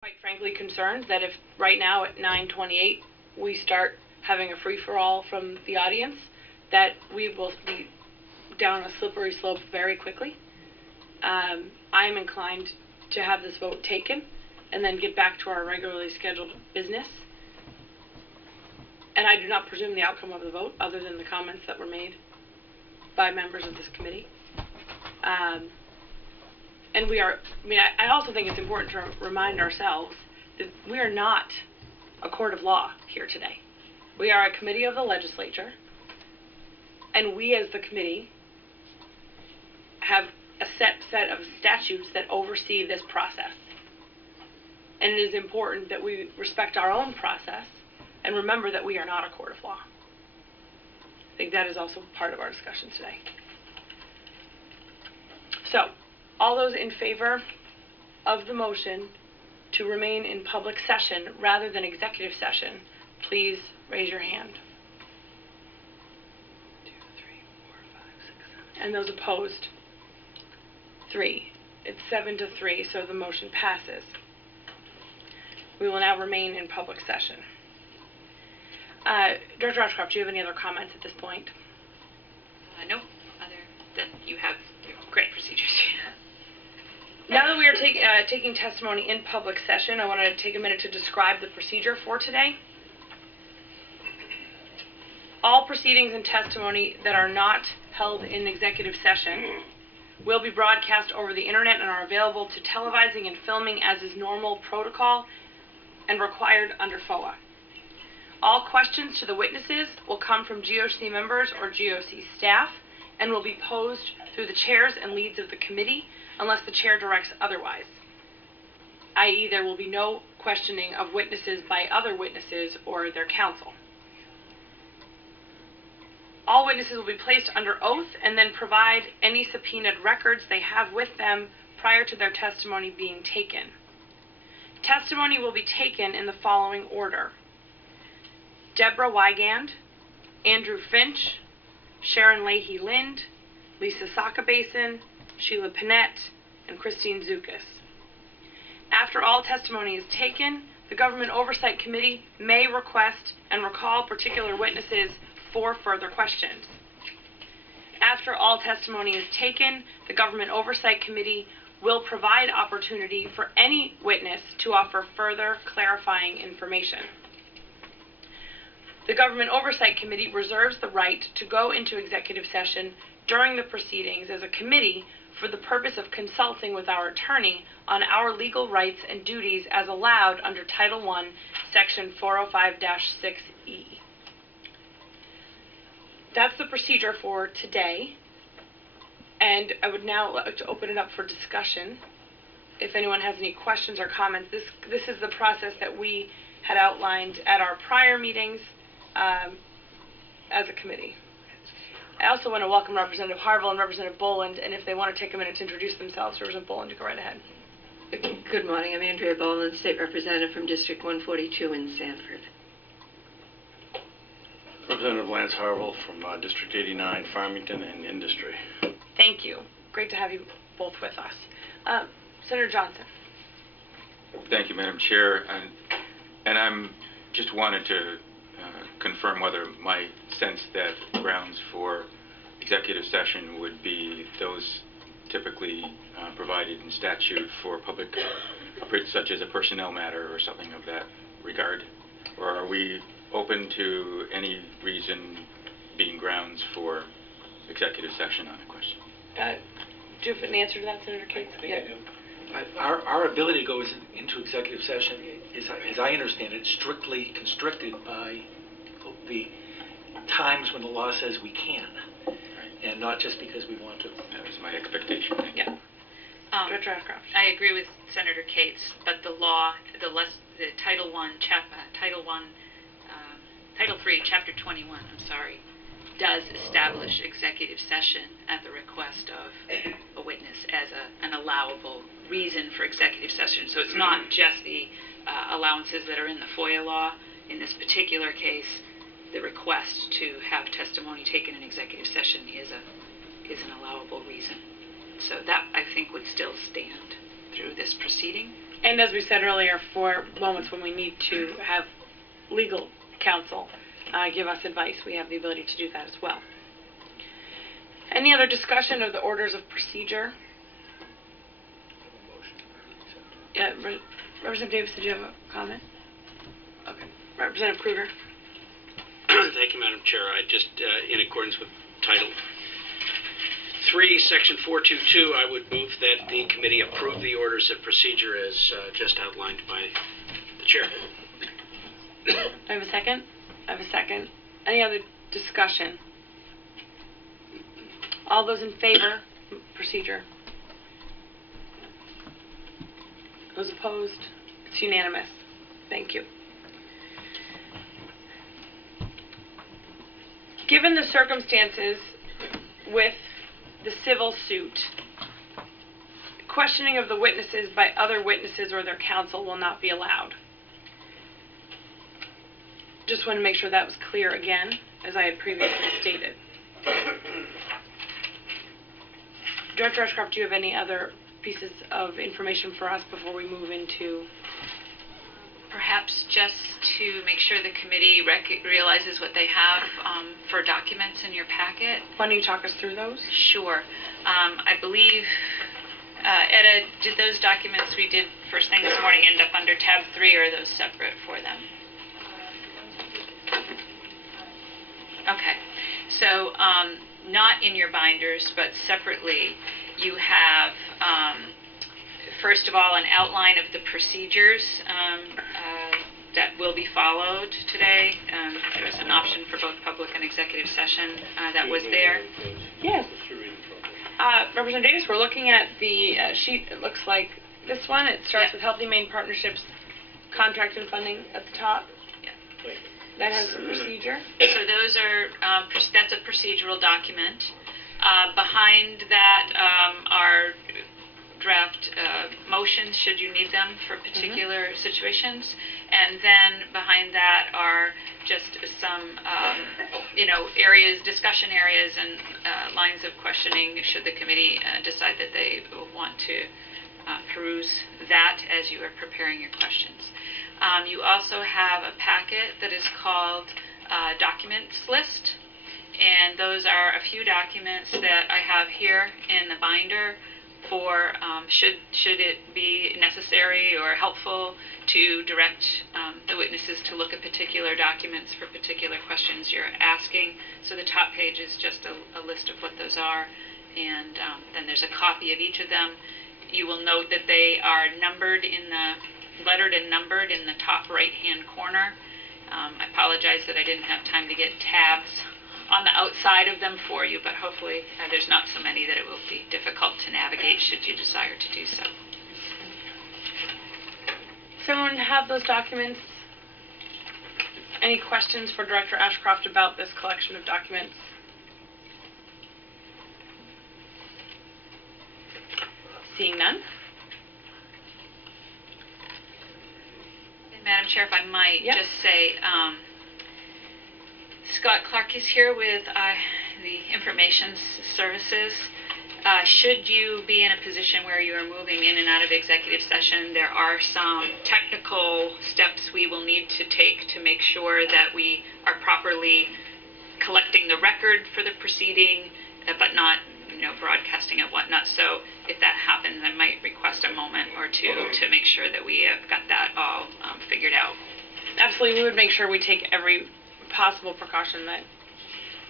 quite frankly concerned that if right now at 9:28 we start having a free-for-all from the audience, that we will be down a slippery slope very quickly. I am inclined to have this vote taken and then get back to our regularly scheduled business. And I do not presume the outcome of the vote other than the comments that were made by members of this committee. And I also think it's important to remind ourselves that we are not a court of law here today. We are a committee of the legislature, and we as the committee have a set of statutes that oversee this process. And it is important that we respect our own process and remember that we are not a court of law. I think that is also part of our discussion today. So, all those in favor of the motion to remain in public session rather than executive session, please raise your hand. 2, 3, 4, 5, 6, 7. And those opposed? 3. It's 7-3, so the motion passes. We will now remain in public session. Director Ashcroft, do you have any other comments at this point? No, other than you have great procedures. Now that we are taking testimony in public session, I want to take a minute to describe the procedure for today. All proceedings and testimony that are not held in executive session will be broadcast over the internet and are available to televising and filming as is normal protocol and required under FOA. All questions to the witnesses will come from GOC members or GOC staff and will be posed through the chairs and leads of the committee unless the chair directs otherwise, i.e. there will be no questioning of witnesses by other witnesses or their counsel. All witnesses will be placed under oath and then provide any subpoenaed records they have with them prior to their testimony being taken. Testimony will be taken in the following order: Deborah Wigand, Andrew Finch, Sharon Leahy Lind, Lisa Sakabason, Sheila Panette, and Christine Zukas. After all testimony is taken, the Government Oversight Committee may request and recall particular witnesses for further questions. After all testimony is taken, the Government Oversight Committee will provide opportunity for any witness to offer further clarifying information. The Government Oversight Committee reserves the right to go into executive session during the proceedings as a committee for the purpose of consulting with our attorney on our legal rights and duties as allowed under Title I, Section 405-6E. That's the procedure for today, and I would now like to open it up for discussion. If anyone has any questions or comments, this is the process that we had outlined at our prior meetings as a committee. I also want to welcome Representative Harville and Representative Boland, and if they want to take a minute to introduce themselves, Representative Boland, you go right ahead. Good morning. I'm Andrea Boland, State Representative from District 142 in Sanford. Representative Lance Harville from District 89, Farmington and Industry. Thank you. Great to have you both with us. Senator Johnson. Thank you, Madam Chair. And I'm just wanted to confirm whether my sense that grounds for executive session would be those typically provided in statute for public, such as a personnel matter or something of that regard, or are we open to any reason being grounds for executive session on a question? Do you have an answer to that, Senator Cates? I think I do. Our ability to go into executive session is, as I understand it, strictly constricted by the times when the law says we can, right, and not just because we want to. That was my expectation. Thank you. Director Ashcroft. I agree with Senator Cates, but the law, the Title I, Title III, Chapter 21, does establish executive session at the request of a witness as an allowable reason for executive session. So it's not just the allowances that are in the FOIA law. In this particular case, the request to have testimony taken in executive session is an allowable reason. So that, I think, would still stand through this proceeding. And as we said earlier, for moments when we need to have legal counsel give us advice, we have the ability to do that as well. Any other discussion of the orders of procedure? Yeah, Representative Davis, did you have a comment? Okay. Representative Kruger. Thank you, Madam Chair. I just, in accordance with Title 3, Section 422, I would move that the committee approve the orders of procedure as just outlined by the chair. I have a second. I have a second. Any other discussion? All those in favor? Procedure. Those opposed? It's unanimous. Thank you. Given the circumstances with the civil suit, questioning of the witnesses by other witnesses or their counsel will not be allowed. Just want to make sure that was clear again, as I had previously stated. Director Ashcroft, do you have any other pieces of information for us before we move into... Perhaps just to make sure the committee realizes what they have for documents in your packet. Why don't you talk us through those? Sure. I believe, Etta, did those documents we did first thing this morning end up under tab 3, or are those separate for them? Okay. So not in your binders, but separately, you have, first of all, an outline of the procedures that will be followed today. There was an option for both public and executive session that was there. Yes. Representative Davis, we're looking at the sheet. It looks like this one. It starts with Healthy Maine Partnerships contract and funding at the top. Yeah. That has a procedure. So those are, that's a procedural document. Behind that are draft motions, should you need them for particular situations. And then behind that are just some, areas, discussion areas and lines of questioning should the committee decide that they want to peruse that as you are preparing your questions. You also have a packet that is called Documents List. And those are a few documents that I have here in the binder for should it be necessary or helpful to direct the witnesses to look at particular documents for particular questions you're asking. So the top page is just a list of what those are, and then there's a copy of each of them. You will note that they are numbered lettered and numbered in the top right-hand corner. I apologize that I didn't have time to get tabs on the outside of them for you, but hopefully there's not so many that it will be difficult to navigate should you desire to do so. Does everyone have those documents? Any questions for Director Ashcroft about this collection of documents? Seeing none. And Madam Chair, if I might Yep. just say, Scott Clark is here with the Information Services. Should you be in a position where you are moving in and out of executive session, there are some technical steps we will need to take to make sure that we are properly collecting the record for the proceeding, but not broadcasting and whatnot. So if that happens, I might request a moment or two to make sure that we have got that all figured out. Absolutely. We would make sure we take every possible precaution that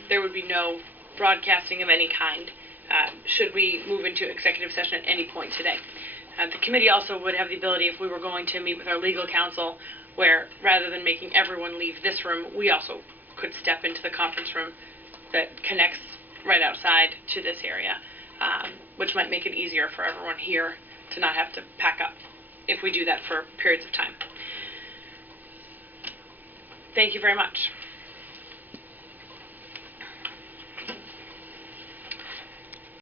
there would be no broadcasting of any kind should we move into executive session at any point today. The committee also would have the ability, if we were going to meet with our legal counsel, where rather than making everyone leave this room, we also could step into the conference room that connects right outside to this area, which might make it easier for everyone here to not have to pack up if we do that for periods of time. Thank you very much.